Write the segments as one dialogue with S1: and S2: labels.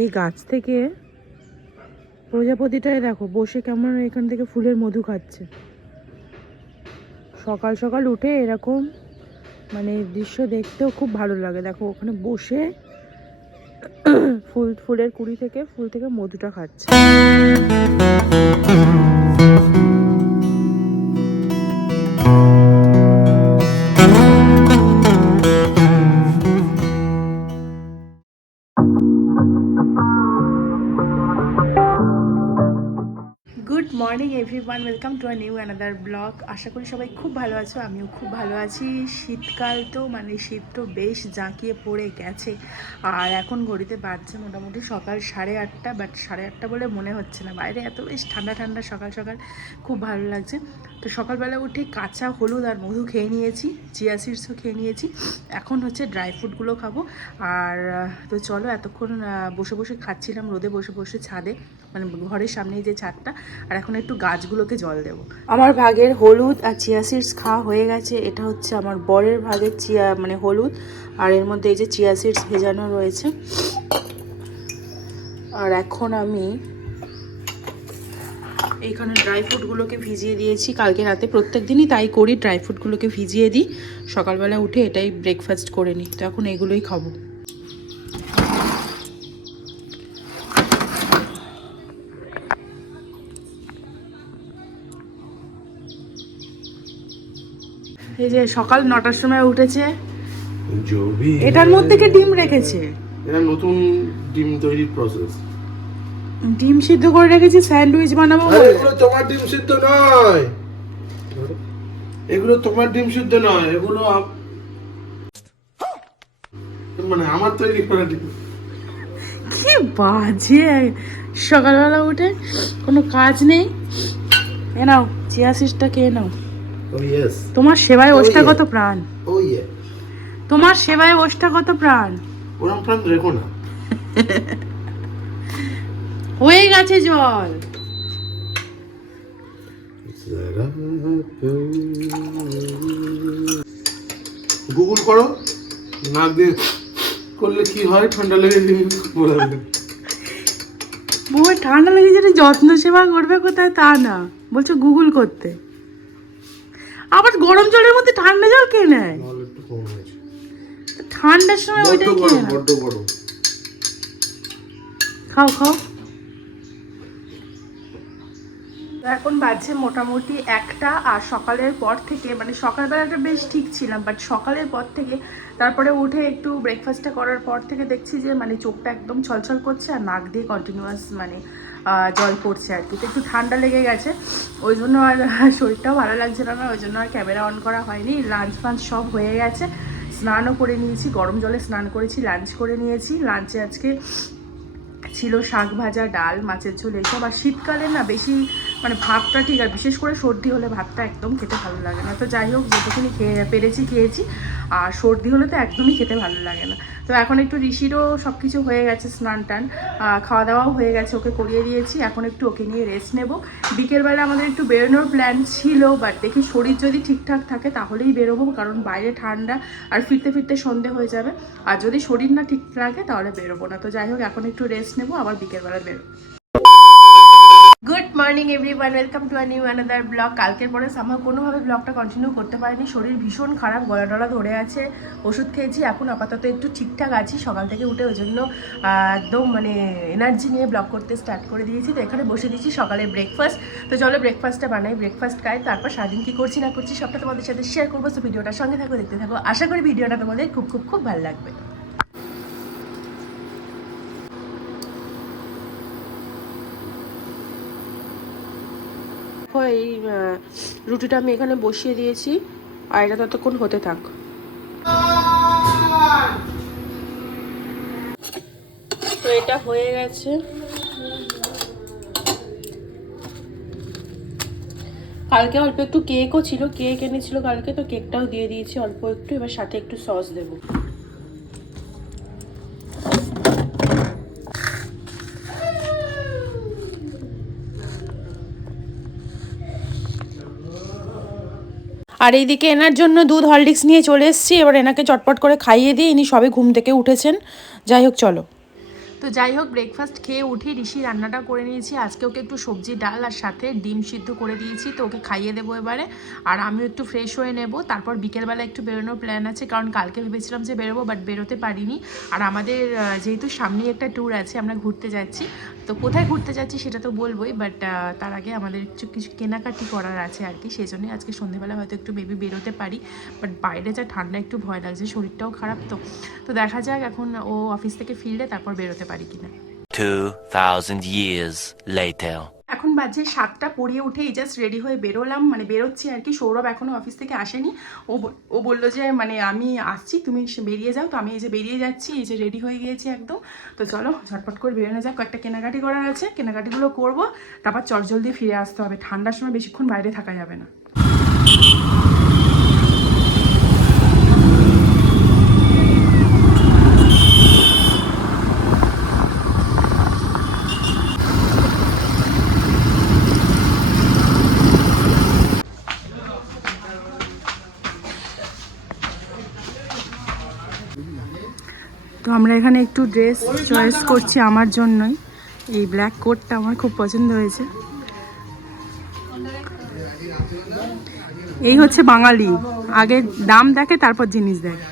S1: এই গাছ থেকে প্রজাপতিটাই দেখো, বসে কেমন এখান থেকে ফুলের মধু খাচ্ছে। সকাল সকাল উঠে এরকম মানে দৃশ্য দেখতেও খুব ভালো লাগে। দেখো, ওখানে বসে ফুল, ফুলের কুড়ি থেকে, ফুল থেকে মধুটা খাচ্ছে। Welcome to a new another blog আশা করি সবাই খুব ভালো আছো, আমিও খুব ভালো আছি। শীতকাল তো মানে শীত তো বেশ জাঁকিয়ে পড়ে গেছে। আর এখন ঘড়িতে বাজছে মোটামুটি সকাল সাড়ে আটটা বাট সাড়ে আটটা বলে মনে হচ্ছে না। বাইরে এত বেশ ঠান্ডা ঠান্ডা সকাল সকাল, খুব ভালো লাগছে। তো সকালবেলা উঠে কাঁচা হলুদ আর মধু খেয়ে নিয়েছি, চিয়া সিডসও খেয়ে নিয়েছি। এখন হচ্ছে ড্রাই ফ্রুটগুলো খাব। আর তো চলো এতক্ষণ বসে বসে খাচ্ছিলাম রোদে বসে বসে ছাদে মানে ঘরের সামনেই যে ছাদটা। আর এখন একটু গাছগুলোকে জল দেব। আমার ভাগের হলুদ আর চিয়া সিডস খাওয়া হয়ে গেছে। এটা হচ্ছে আমার বরের ভাগের চিয়া মানে হলুদ। আর এর মধ্যে এই যে চিয়া সিডস ভেজানো রয়েছে। আর এখন আমি এইখানে ড্রাই ফ্রুটগুলোকে ভিজিয়ে দিয়েছি। কালকে রাতে প্রত্যেক দিনই তাই করি ড্রাই ফ্রুটগুলোকে ভিজিয়ে দিই। সকালবেলা উঠে এটাই ব্রেকফাস্ট করে নিই। তো এখন এগুলোই খাব। এই যে সকাল নটার সময় উঠেছে। এটার মধ্যে কে ডিম রেখেছে?
S2: এটা নতুন ডিম তৈরির প্রসেস
S1: ডিম সিদ্ধ করে রেখেছি স্যান্ডউইচ বানাবো
S2: এগুলো তোমার ডিম সিদ্ধ নয়। এগুলো তোমার ডিম সিদ্ধ নয় এগুলো মানে আমার তৈরি করা ডিম।
S1: কি বাজে। সকালবেলা উঠে কোনো কাজ নেই। এ নাও চিয়া সিডসটা খেয়ে নাও। তোমার সেবায়
S2: Oh,
S1: ওষ্ঠাগত প্রাণ।
S2: ইয়ে
S1: তোমার সেবায় ওষ্ঠাগত প্রাণ।
S2: ওরম প্রাণ রেখো না।
S1: হয়ে গেছে জল।
S2: গুগল করো। নাক দিয়ে করলে কি হয়? ঠান্ডা লেগে।
S1: বউয়ের ঠান্ডা লেগে যেটা যত্ন সেবা করবে কোথায় তা না। বলছো গুগল করতে। আবার গরম জলের মধ্যে ঠান্ডা জল কে নেয়? ঠান্ডার সময় ওইটাই খেয়ে খাও খাও। এখন বাজছে মোটামুটি একটা আর সকালের পর থেকে মানে সকালবেলাটা বেশ ঠিক ছিলাম বাট সকালের পর থেকে তারপরে উঠে একটু ব্রেকফাস্টটা করার পর থেকে দেখছি যে মানে চোখটা একদম ছলছল করছে আর নাক দিয়ে কন্টিনিউয়াস মানে জল পড়ছে আর কি। তো একটু ঠান্ডা লেগে গেছে। ওই জন্য আর শরীরটাও ভালো লাগছিল না ওই জন্য আর ক্যামেরা অন করা হয়নি। লাঞ্চ ফাঞ্চ সব হয়ে গেছে। স্নানও করে নিয়েছি, গরম জলে স্নান করেছি লাঞ্চ করে নিয়েছি। লাঞ্চে আজকে ছিল শাক ভাজা, ডাল, মাছের ঝোল, এসব। আর শীতকালে না বেশি মানে ভাতটা ঠিক আর বিশেষ করে সর্দি হলে ভাতটা একদম খেতে ভালো লাগে না। তো যাই হোক, যেটুকুনি খেয়ে পেরেছি খেয়েছি। আর সর্দি হলে তো একদমই খেতে ভালো লাগে না। তো এখন একটু ঋষিরও সব কিছু হয়ে গেছে স্নান টান। খাওয়া দাওয়াও হয়ে গেছে, ওকে করিয়ে দিয়েছি। এখন একটু ওকে নিয়ে রেস্ট নেব। বিকেলবেলা আমাদের একটু বেরোনোর প্ল্যান ছিল বাট দেখি শরীর যদি ঠিকঠাক থাকে তাহলেই বেরোবো, কারণ বাইরে ঠান্ডা আর ফিরতে ফিরতে সন্ধে হয়ে যাবে। আর যদি শরীর না ঠিক লাগে তাহলে বেরোবো না। তো যাই হোক, এখন একটু রেস্ট নেব, আবার বিকেলবেলা বেরোবো good morning everyone welcome to a new another blog কালকের পরে সামা কোনোভাবে ব্লগটা কন্টিনিউ করতে পারিনি। শরীর ভীষণ খারাপ গলা টলা ধরে আছে, ওষুধ খেয়েছি, এখন আপাতত একটু ঠিকঠাক আছি। সকাল থেকে উঠে ওই জন্য একদম মানে এনার্জি নিয়ে ব্লগ করতে স্টার্ট করে দিয়েছি। তো এখানে বসে দিয়েছি সকালে ব্রেকফাস্ট তো চলো ব্রেকফাস্টটা বানাই ব্রেকফাস্ট খাই, তারপর সারাদিন কী করছি না করছি সবটা তোমাদের সাথে শেয়ার করব। তো ভিডিওটার সঙ্গে থাকো, দেখতে থাকো। আশা করি ভিডিওটা তোমাদের খুব খুব খুব ভালো লাগবে। দেখো, এই রুটিটা আমি এখানে বসিয়ে দিয়েছি আর এটা ততক্ষণ হতে থাক। তো এটা হয়ে গেছে। কালকে অল্প একটু কেকও ছিল কেক এনেছিল কালকে, তো কেকটাও দিয়ে দিয়েছি, অল্প একটু, এবার সাথে একটু সস দেবো। আর এইদিকে এনার জন্য দুধ হরলিক্স নিয়ে চলে এসেছি। এবার এনাকে চটপট করে খাইয়ে দিয়ে ইনি সবে ঘুম থেকে উঠেছেন। যাই হোক, চলো। তো যাই হোক ব্রেকফাস্ট খেয়ে উঠে ঋষি রান্নাটা করে নিয়েছি। আজকে ওকে একটু সবজি, ডাল আর সাথে ডিম সিদ্ধ করে দিয়েছি। তো ওকে খাইয়ে দেবো এবারে। আর আমিও একটু ফ্রেশ হয়ে নেব। তারপর বিকেলবেলা একটু বেরোনোর প্ল্যান আছে। কারণ কালকে ভেবেছিলাম যে বেরোবো বাট বেরোতে পারিনি। আর আমাদের যেহেতু সামনেই একটা ট্যুর আছে, আমরা ঘুরতে যাচ্ছি। তো কোথায় ঘুরতে যাচ্ছি সেটা তো বলবোই বাট তার আগে আমাদের কিছু কিছু কেনাকাটি করার আছে আর কি সেই জন্যই আজকে সন্ধ্যেবেলা হয়তো একটু বেবি বেরোতে পারি বাট বাইরে যা ঠান্ডা একটু ভয় লাগছে শরীরটাও খারাপ তো তো দেখা যাক এখন ও অফিস থেকে ফিরলে তারপর বেরোতে পারি কিনা
S3: 2,000 years later.
S1: এখন বাজে সাতটা, পড়িয়ে উঠেই জাস্ট রেডি হয়ে বেরোলাম। মানে বেরোচ্ছি আর কি। সৌরভ এখনও অফিস থেকে আসেনি। ও ও বলল যে মানে আমি আসছি, তুমি বেরিয়ে যাও। তো আমি এই যে বেরিয়ে যাচ্ছি, এই যে রেডি হয়ে গিয়েছি একদম। তো চলো, ঝটপট করে বেরোনো যাক। কয়েকটা কেনাকাটি করার আছে। কেনাকাটিগুলো করব। তারপর চটজলদি ফিরে আসতে হবে। ঠান্ডার সময় বেশিক্ষণ বাইরে থাকা যাবে না। এখানে একটু ড্রেস চয়েস করছি আমার জন্যই। এই ব্ল্যাক কোটটা আমার খুব পছন্দ হয়েছে। এই হচ্ছে বাঙালি। আগে দাম দেখে তারপর জিনিস দেখে।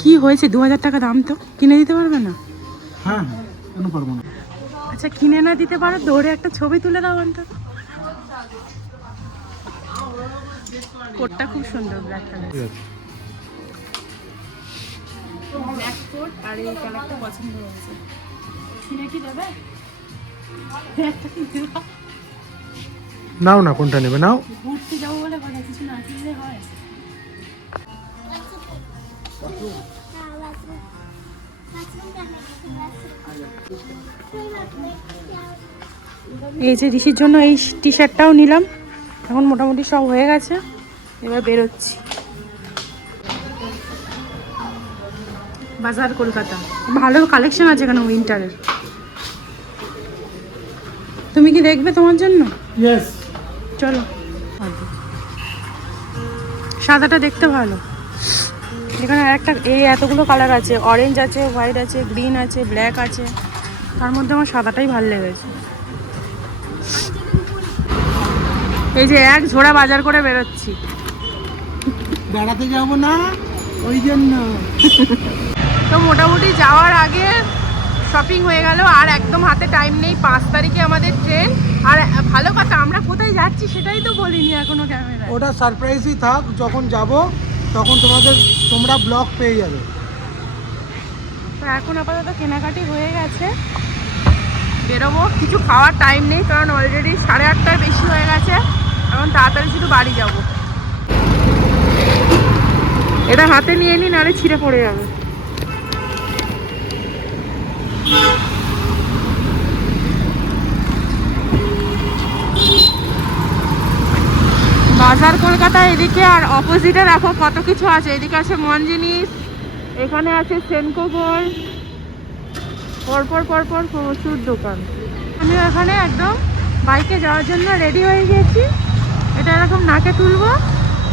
S1: কি হয়েছে? দু হাজার টাকা দাম তো? কিনে দিতে পারবে না?
S2: হ্যাঁ হ্যাঁ পারব না
S1: আচ্ছা কিনে না দিতে পারো দৌড়ে একটা ছবি তুলে দাও অন্তত। কোটটা খুব সুন্দর ব্ল্যাক কালার আর এই কালারটা পছন্দ হয়েছে। কিনে কি দেবে।
S2: নাও না কোনটা নেবে? নাও।
S1: ঘুরতে যাব বলে কথা কিছু না কিনলে হয়। এই যে ঋষির জন্য এই টি শার্টটাও নিলাম। এখন মোটামুটি সব হয়ে গেছে। এবার বেরোচ্ছি। বাজার কলকাতা। ভালো কালেকশন আছে এখানে উইন্টারের তুমি কি দেখবে তোমার জন্য? চলো। সাদাটা দেখতে ভালো। এখানে একটা এই এতগুলো কালার আছে। অরেঞ্জ আছে হোয়াইট আছে গ্রিন আছে ব্ল্যাক আছে। তার মধ্যে আমার সাদাটাই ভালো লেগেছে। এই যে এক ঝোড়া বাজার করে বেরোচ্ছি।
S2: বেড়াতে যাব না? ওই জন্য।
S1: তো মোটামুটি যাওয়ার আগে শপিং হয়ে গেল আর একদম হাতে টাইম নেই পাঁচ তারিখে আমাদের ট্রেন আর ভালো কথা আমরা কোথায় যাচ্ছি সেটাই তো বলিনি এখনও ক্যামেরা
S4: ওটা সারপ্রাইজই থাক যখন যাব তখন তোমাদের তোমরা ব্লগ পেয়ে যাবে।
S1: তো এখন আপাতত কেনাকাটি হয়ে গেছে। বেরোবো কিছু খাওয়ার টাইম নেই কারণ অলরেডি সাড়ে আটটার বেশি হয়ে গেছে। এখন তাড়াতাড়ি শুধু বাড়ি যাব। এটা হাতে নিয়ে নি নাহলে ছিঁড়ে পড়ে যাবে। বাজার কলকাতা এদিকে আর অপোজিটে দেখো কত কিছু আছে। এদিকে আছে মন জিনিস এখানে আছে সেনকো গোল্ড পরপর পরপর প্রচুর দোকান। আমি এখানে একদম বাইকে যাওয়ার জন্য রেডি হয়ে গেছি। এটা এরকম নাকে তুলবো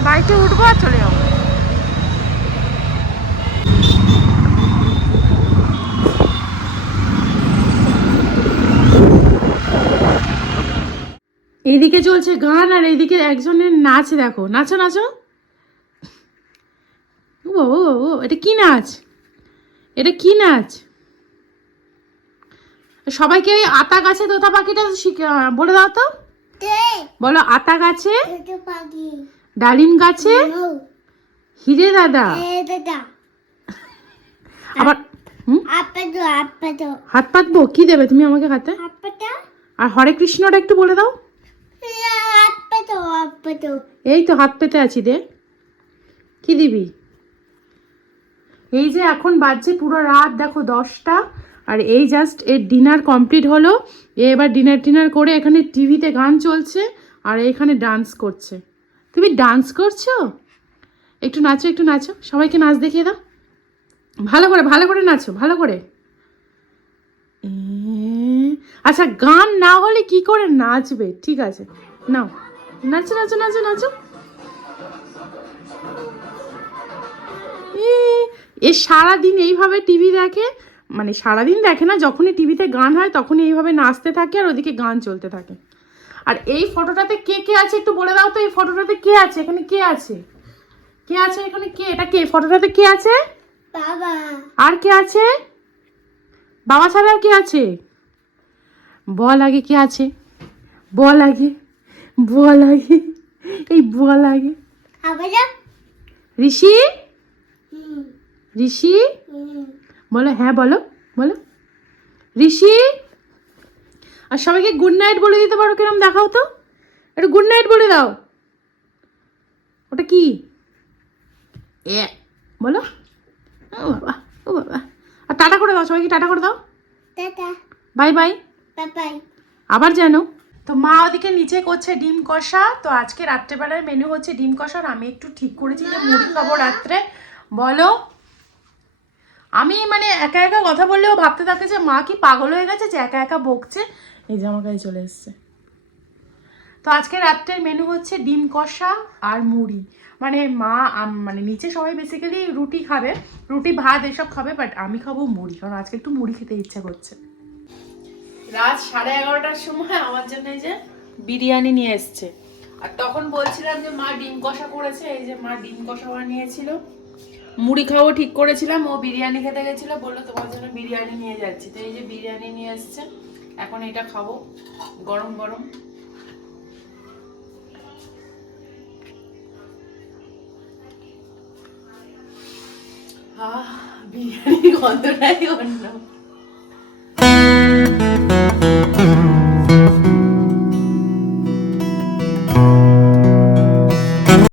S1: বাইকে উঠবো আর চলে যাব। এইদিকে চলছে গান আর এইদিকে একজনের নাচ দেখো। নাচো নাচো। ও ও এটা কি নাচ? এটা কি নাচ? সবাইকে ওই আতা গাছে তোতা পাখিটা শিখে বলে দাও তো। বলো আতা গাছে ডালিম গাছে? হিরে দাদা? আবার হাত পাতবো কি দেবে তুমি আমাকে হাতে? আর হরে কৃষ্ণটা একটু বলে দাও। এই তো হাত পেতে আছি দে। কি দিবি? এই যে এখন বাজছে পুরো রাত, দেখো দশটা, আর এই জাস্ট এর ডিনার কমপ্লিট হলো। এ এবার ডিনার টিনার করে এখানে টিভিতে গান চলছে, আর এখানে ডান্স করছে। তুমি ডান্স করছ? একটু নাচো একটু নাচো। সবাইকে নাচ দেখিয়ে দাও। ভালো করে ভালো করে নাচো, ভালো করে। আচ্ছা গান না হলে কি করে নাচবে? ঠিক আছে নাও। নাচো নাচো নাচো নাচো। এ, সারাদিন এইভাবে টিভি দেখে মানে সারাদিন দেখে না যখনই টিভিতে গান হয় তখনই এইভাবে নাচতে থাকে আর ওদিকে গান চলতে থাকে। আর এই ফটোটাতে কে কে আছে একটু বলে দাও তো এই ফটোটাতে কে আছে? এখানে কে আছে? কে আছে এখানে কে? এটা কে? ফটোটাতে কে আছে?
S5: বাবা।
S1: আর কে আছে? বাবা ছাড়া আর কে আছে? বল আগে কে আছে? বল আগে বল আগে এই বল আগে। ঋষি? ঋষি? বলো হ্যাঁ বলো বলো। ঋষি? আর সবাইকে গুড নাইট বলে দিতে পারো কিরম দেখাও তো। একটু গুড নাইট বলে দাও। ওটা কি? এ বলো। ও বাবা ও বাবা। আর টাটা করে দাও সবাইকে টাটা করে দাও।
S5: টাটা।
S1: Bye bye. আবার যেন তো মা ওদিকে নিচে করছে ডিম কষা তো আজকে রাত্রেবেলার মেনু হচ্ছে ডিম কষা আর আমি একটু ঠিক করেছি যে মুড়ি খাব রাত্রে। বলো। আমি মানে একা একা কথা বললেও ভাবতে থাকে যে মা কি পাগল হয়ে গেছে যে একা একা বকছে। এই যে আমার কাছে চলে এসছে। তো আজকে রাত্রের মেনু হচ্ছে ডিম কষা আর মুড়ি। মানে মা মানে নিচে সবাই বেসিক্যালি রুটি খাবে রুটি ভাত এসব খাবে বাট আমি খাব মুড়ি কারণ আজকে একটু মুড়ি খেতে ইচ্ছা করছে। রাত সাড়ে এগারোটার সময় আমার জন্য এই যে বিরিয়ানি নিয়ে এসছে। আর তখন বলছিলাম যে মা ডিম কষা করেছে, এই যে মা ডিম কষা বানিয়েছিল। মুড়ি খাব ঠিক করেছিলাম, ও বিরিয়ানি খেতে গেছিল, বলল তোমার জন্য বিরিয়ানি নিয়ে যাচ্ছি। তো এই যে বিরিয়ানি নিয়ে এসছে, এখন এটা খাব, গরম গরম। আহ, বিরিয়ানির গন্ধটাই অন্য।